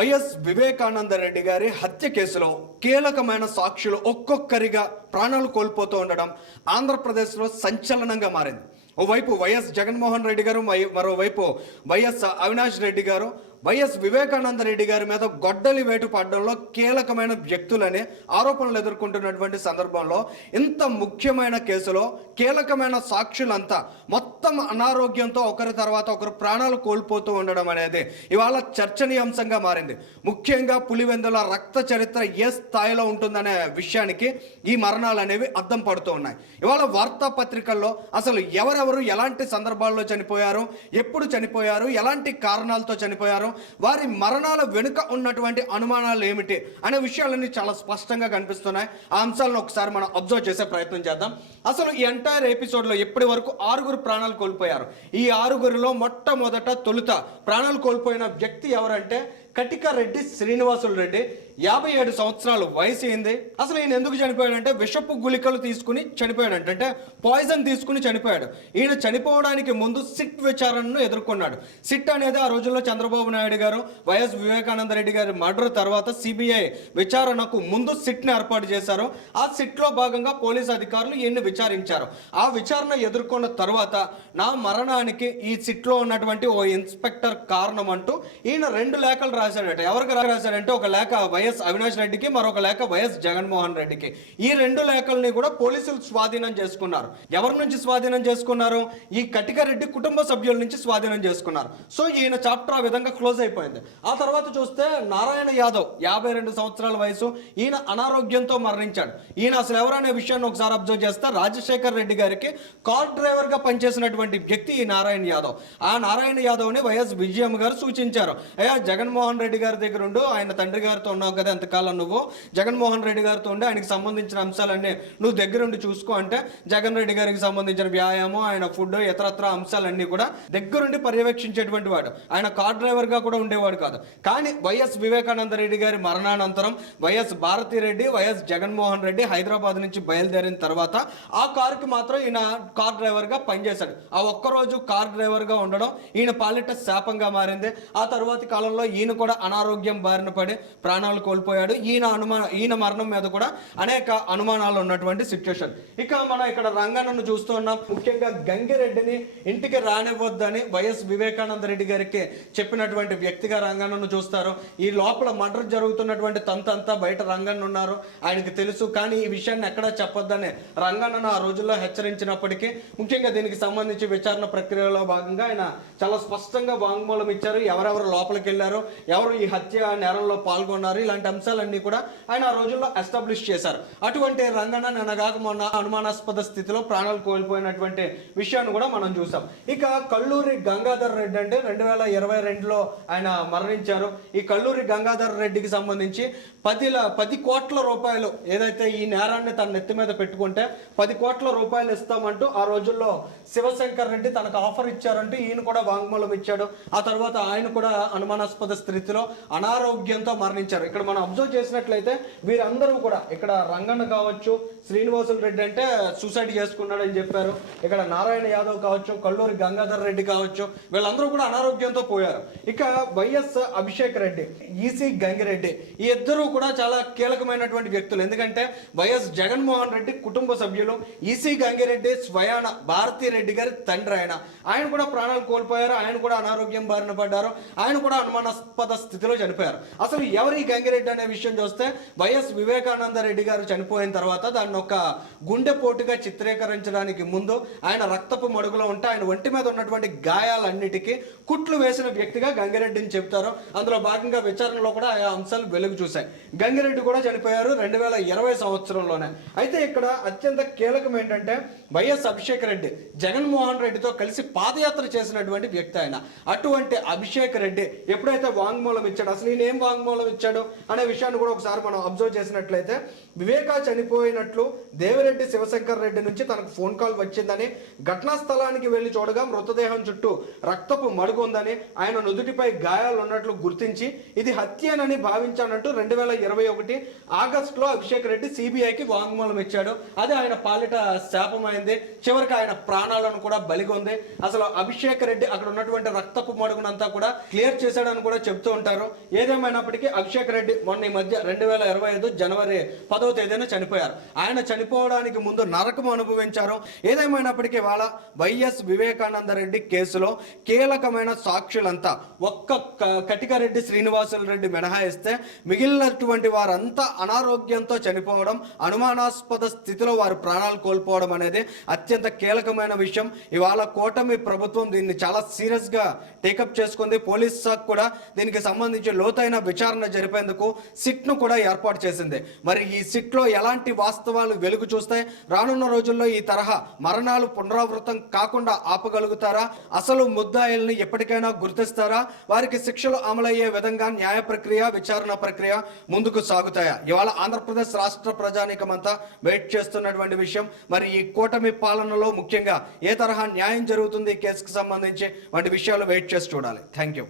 YS Vivekananda Reddy గారి హత్య కేసులో కీలకమైన సాక్షులు ఒక్కొక్కరిగా ప్రాణాలు కోల్పోతూ ఉండడం ఆంధ్రప్రదేశ్లో సంచలనంగా మారింది. ఓవైపు వైఎస్ జగన్మోహన్ రెడ్డి గారు మై- మరోవైపు వైఎస్ అవినాష్ రెడ్డి గారు వైఎస్ వివేకానంద రెడ్డి గారి మీద గొడ్డలి వేటు పడడంలో కీలకమైన వ్యక్తులని ఆరోపణలు ఎదుర్కొంటున్నటువంటి సందర్భంలో ఇంత ముఖ్యమైన కేసులో కీలకమైన సాక్షులంతా మొత్తం అనారోగ్యంతో ఒకరి తర్వాత ఒకరు ప్రాణాలు కోల్పోతూ ఉండడం అనేది ఇవాళ చర్చనీయాంశంగా మారింది. ముఖ్యంగా పులివెందుల రక్త చరిత్ర ఏ స్థాయిలో ఉంటుందనే విషయానికి ఈ మరణాలు అనేవి అద్దం పడుతూ ఉన్నాయి. ఇవాళ వార్తాపత్రికల్లో అసలు ఎవరెవరు ఎలాంటి సందర్భాల్లో చనిపోయారు ఎప్పుడు చనిపోయారు ఎలాంటి కారణాలతో చనిపోయారు వారి మరణాల వెనుక ఉన్నటువంటి అనుమానాలు ఏమిటి అనే విషయాలన్నీ చాలా స్పష్టంగా కనిపిస్తున్నాయి. ఆ అంశాలను ఒకసారి మనం అబ్జర్వ్ చేసే ప్రయత్నం చేద్దాం. అసలు ఈ ఎంటైర్ ఎపిసోడ్లో ఇప్పటి వరకు ఆరుగురు ప్రాణాలు కోల్పోయారు? ఈ ఆరుగురిలో మొట్టమొదట తొలుత ప్రాణాలు కోల్పోయిన వ్యక్తి ఎవరంటే కటిక రెడ్డి శ్రీనివాసులు రెడ్డి. యాభై ఏడు సంవత్సరాలు వయసు అయింది. అసలు ఈయన ఎందుకు చనిపోయాడంటే విషపు గుళికలు తీసుకుని చనిపోయాడు అంటే పాయిజన్ తీసుకుని చనిపోయాడు. ఈయన చనిపోవడానికి ముందు సిట్ విచారణను ఎదుర్కొన్నాడు. సిట్ అనేది ఆ రోజుల్లో చంద్రబాబు నాయుడు గారు వైఎస్ వివేకానంద రెడ్డి గారి మర్డర్ తర్వాత సిబిఐ విచారణకు ముందు సిట్ని ఏర్పాటు చేశారు. ఆ సిట్లో భాగంగా పోలీస్ అధికారులు ఈయన్ని విచారించారు. ఆ విచారణ ఎదుర్కొన్న తర్వాత నా మరణానికి ఈ సిట్లో ఉన్నటువంటి ఓ ఇన్స్పెక్టర్ కారణం అంటూ ఈయన రెండు లేఖలు రాశాడట. ఎవరికి రాశాడంటే ఒక లేఖ వైఎస్ అవినాష్ రెడ్డికి మరొక లేఖ వైఎస్ జగన్మోహన్ రెడ్డికి. ఈ రెండు లేఖల్ని కూడా పోలీసులు స్వాధీనం చేసుకున్నారు. ఎవరి నుంచి స్వాధీనం చేసుకున్నారు? ఈ కటికారెడ్డి కుటుంబ సభ్యుల నుంచి స్వాధీనం చేసుకున్నారు. సో ఈయన చాప్టర్ ఆ విధంగా క్లోజ్ అయిపోయింది. ఆ తర్వాత చూస్తే నారాయణ యాదవ్ యాభై రెండు సంవత్సరాల వయసు ఈయన అనారోగ్యంతో మరణించాడు. ఈయన అసలు ఎవరనే విషయాన్ని ఒకసారి అబ్జర్వ్ చేస్తే రాజశేఖర్ రెడ్డి గారికి కార్ డ్రైవర్గా పనిచేసినటువంటి వ్యక్తి ఈ నారాయణ యాదవ్. ఆ నారాయణ యాదవ్ని వైఎస్ విజయం గారు సూచించారు. అయ్యా జగన్మోహన్ రెడ్డి గారి దగ్గర ఉండు ఆయన తండ్రి గారితో ఉన్నావు కదా ఎంతకాలం నువ్వు? జగన్మోహన్ రెడ్డి గారితో ఉండి ఆయనకి సంబంధించిన అంశాలన్నీ నువ్వు దగ్గరుండి చూసుకో అంటే జగన్ రెడ్డి గారికి సంబంధించిన వ్యాయామం ఆయన ఫుడ్ ఇతరత్ర అంశాలన్నీ కూడా దగ్గరుండి పర్యవేక్షించేటువంటి వాడు. ఆయన కార్ డ్రైవర్గా కూడా ఉండేవాడు కాదు. కానీ వైఎస్ వివేకానంద రెడ్డి గారి మరణానంతరం వైఎస్ భారతి రెడ్డి వైఎస్ జగన్మోహన్ రెడ్డి హైదరాబాద్ నుంచి బయలుదేరిన తర్వాత ఆ కారుకి మాత్రం ఈయన కార్ డ్రైవర్గా పనిచేశాడు. ఆ ఒక్కరోజు కార్ డ్రైవర్గా ఉండడం ఈయన పాలిట శాపంగా మారింది. ఆ తర్వాతి కాలంలో ఈయన కూడా అనారోగ్యం బారిన పడి ప్రాణాలు కోల్పోయాడు. ఈయన అనుమాన ఈయన మరణం మీద కూడా అనేక అనుమానాలు ఉన్నటువంటి సిచ్యువేషన్ ఇక మనం ఇక్కడ రంగన్నను చూస్తూ ఉన్నాం. ముఖ్యంగా గంగిరెడ్డిని ఇంటికి రానివ్వద్దని వైఎస్ వివేకానంద రెడ్డి గారికి చెప్పినటువంటి వ్యక్తిగా రంగన్నను చూస్తారు. ఈ లోపల మర్డర్ జరుగుతున్నటువంటి తంతంతా బయట రంగన్న ఉన్నారు. ఆయనకి తెలుసు. కానీ ఈ విషయాన్ని ఎక్కడా చెప్పొద్దని రంగన్నను ఆ రోజుల్లో హెచ్చరించినప్పటికీ ముఖ్యంగా దీనికి సంబంధించి విచారణ ప్రక్రియలో భాగంగా ఆయన చాలా స్పష్టంగా వాంగ్మూలం ఇచ్చారు. ఎవరెవరు లోపలికి వెళ్ళారు ఎవరు ఈ హత్య నేరంలో పాల్గొన్నారు? ఇలాంటి అంశాలన్నీ కూడా ఆయన ఆ రోజుల్లో ఎస్టాబ్లిష్ చేశారు. అటువంటి రంగన్న నిన్నగాక మొన్న అనుమానాస్పద స్థితిలో ప్రాణాలు కోల్పోయినటువంటి విషయాన్ని కూడా మనం చూసాం ఇక కల్లూరి గంగాధర్ రెడ్డి అంటే రెండు వేల ఇరవై రెండులో ఆయన మరణించారు. ఈ కల్లూరి గంగాధర్ రెడ్డికి సంబంధించి పది పది కోట్ల రూపాయలు ఏదైతే ఈ నేరాన్ని తన నెత్తి మీద పెట్టుకుంటే పది కోట్ల రూపాయలు ఇస్తామంటూ ఆ రోజుల్లో శివశంకర్ రెడ్డి తనకు ఆఫర్ ఇచ్చారంటూ ఈయన కూడా వాంగ్మూలం ఇచ్చాడు. ఆ తర్వాత ఆయన కూడా అనుమానాస్పద స్థితిలో అనారోగ్యంతో మరణించారు. ఇక్కడ మనం అబ్జర్వ్ చేసినట్లయితే వీరందరూ కూడా ఇక్కడ రంగన్న కావచ్చు శ్రీనివాసుల రెడ్డి అంటే సూసైడ్ చేసుకున్నాడని చెప్పారు. ఇక్కడ నారాయణ యాదవ్ కావచ్చు కల్లూరి గంగాధర్ రెడ్డి కావచ్చు వీళ్ళందరూ కూడా అనారోగ్యంతో పోయారు. ఇక వైఎస్ అభిషేక్ రెడ్డి ఈసీ గంగిరెడ్డి ఈ ఇద్దరు కూడా చాలా కీలకమైనటువంటి వ్యక్తులు. ఎందుకంటే వైఎస్ జగన్మోహన్ రెడ్డి కుటుంబ సభ్యులు ఈసీ గంగిరెడ్డి స్వయాన భారతీ రెడ్డి గారి తండ్రి ఆయన. ఆయన కూడా ప్రాణాలు కోల్పోయారు ఆయన కూడా అనారోగ్యం బారిన పడ్డారు ఆయన కూడా అనుమానాస్పద స్థితిలో చనిపోయారు. అసలు ఎవరి గంగిరెడ్డి అనే విషయం చూస్తే వైఎస్ వివేకానంద రెడ్డి గారు చనిపోయిన తర్వాత దాన్ని ఒక గుండెపోటుగా చిత్రీకరించడానికి ముందు ఆయన రక్తపు మడుగులో ఉంటే ఆయన ఒంటి మీద ఉన్నటువంటి గాయాలన్నిటికీ కుట్లు వేసిన వ్యక్తిగా గంగిరెడ్డిని చెప్తారు అందులో భాగంగా విచారణలో కూడా ఆ అంశాలు వెలుగు చూశాయి. గంగిరెడ్డి కూడా చనిపోయారు రెండు వేల ఇరవై సంవత్సరంలోనే. అయితే ఇక్కడ అత్యంత కీలకం ఏంటంటే వైఎస్ అభిషేక్ రెడ్డి జగన్మోహన్ రెడ్డితో కలిసి పాదయాత్ర చేసినటువంటి వ్యక్తి ఆయన. అటువంటి అభిషేక్ రెడ్డి ఎప్పుడైతే వాంగ్మూలం ఇచ్చాడు అసలు ఈయన ఏం వాంగ్మూలం ఇచ్చాడు అనే విషయాన్ని కూడా ఒకసారి మనం అబ్జర్వ్ చేసినట్లయితే వివేకా చనిపోయినట్లు దేవిరెడ్డి శివశంకర్ రెడ్డి నుంచి తనకు ఫోన్ కాల్ వచ్చిందని ఘటనా స్థలానికి వెళ్ళి చూడగా మృతదేహం చుట్టూ రక్తపు మడుగు ఉందని ఆయన నుదుటిపై గాయాలు ఉన్నట్లు గుర్తించి ఇది హత్యనని భావించానంటూ రెండు వేల ఇరవై ఒకటి ఆగస్టులో అభిషేక్ రెడ్డి సిబిఐకి వాంగ్మూలం ఇచ్చాడు. అది ఆయన పాలిట శాపమైంది. చివరికి ఆయన ప్రాణాలను కూడా బలిగొంది అసలు అభిషేక్ రెడ్డి అక్కడ ఉన్నటువంటి రక్తపు మడుగునంతా కూడా క్లియర్ చేశాడని కూడా చెప్తూ ఉంటారు. ఏదేమైనప్పటికీ అభిషేక్ రెడ్డి మొన్న ఈ మధ్య రెండు వేల ఇరవై ఐదు జనవరి పదవ తేదీన చనిపోయారు. ఆయన చనిపోవడానికి ముందు నరకం అనుభవించారు. ఏదేమైనప్పటికీ వాళ్ళ వైఎస్ వివేకానంద రెడ్డి కేసులో కీలకమైన సాక్షులంతా ఒక్క కటికారెడ్డి కటికరెడ్డి శ్రీనివాసులు రెడ్డి మినహాయిస్తే ఉన్నటువంటి వారంతా అనారోగ్యంతో చనిపోవడం అనుమానాస్పద స్థితిలో వారు ప్రాణాలు కోల్పోవడం అనేది అత్యంత కీలకమైన విషయం. ఇవాళ కూటమి ప్రభుత్వం దీన్ని చాలా సీరియస్గా టేకప్ చేసుకుంది. పోలీస్ శాఖ కూడా దీనికి సంబంధించి లోతైన విచారణ జరిపేందుకు సిట్ను కూడా ఏర్పాటు చేసింది. మరి ఈ సిట్లో ఎలాంటి వాస్తవాలు వెలుగు చూస్తాయి? రానున్న రోజుల్లో ఈ తరహా మరణాలు పునరావృతం కాకుండా ఆపగలుగుతారా? అసలు ముద్దాయిల్ని ఎప్పటికైనా గుర్తిస్తారా? వారికి శిక్షలు అమలయ్యే విధంగా న్యాయ ప్రక్రియ విచారణ ప్రక్రియ ముందుకు సాగుతాయా? ఇవాళ ఆంధ్రప్రదేశ్ రాష్ట్ర ప్రజానీకమంతా వెయిట్ చేస్తున్నటువంటి విషయం. మరి ఈ కూటమి పాలనలో ముఖ్యంగా ఏ తరహా న్యాయం జరుగుతుంది ఈ కేసుకు సంబంధించి వంటి విషయాలు వెయిట్ చేసి చూడాలి. Thank you.